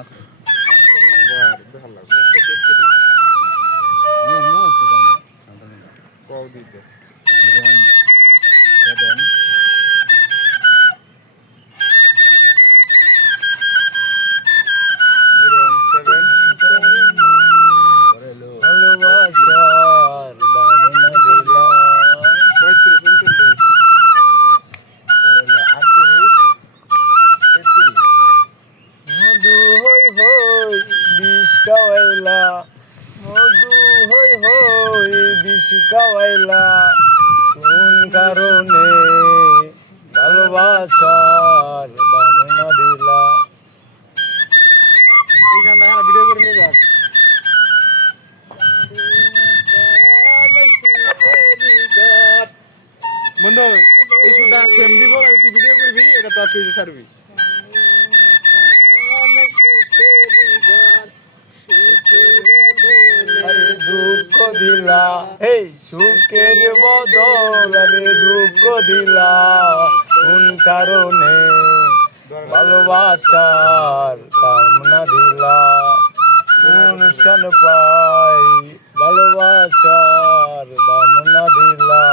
আছে phone number দেখা লাগবে আমার মনে আছে তো আমার আন্তর নাম্বার কল দিতে 017 পরে হলো ভালোবাসার দামনা দিলাম 35 39 পরে হলো 38 33 মধু হই হই বিষ খাওয়াইলা মধু হই হই বিষ খাওয়াইলা কোন কারণে ভালোবাসার দামনা দিলা এই গানটা হ্যাঁ ভিডিও করে নিয়ে যাক বন্ধু এই শুটা সেম দিব আর তুই ভিডিও করবি এটা তোর পেজে ছাড়বি আরে দুঃখ দিলা এই সুখের বদল আরে দুঃখ দিলা কোন কারণে ভালোবাসার কামনা দিলা অনুষ্ঠান পাই ভালোবাসার দামনা দিলা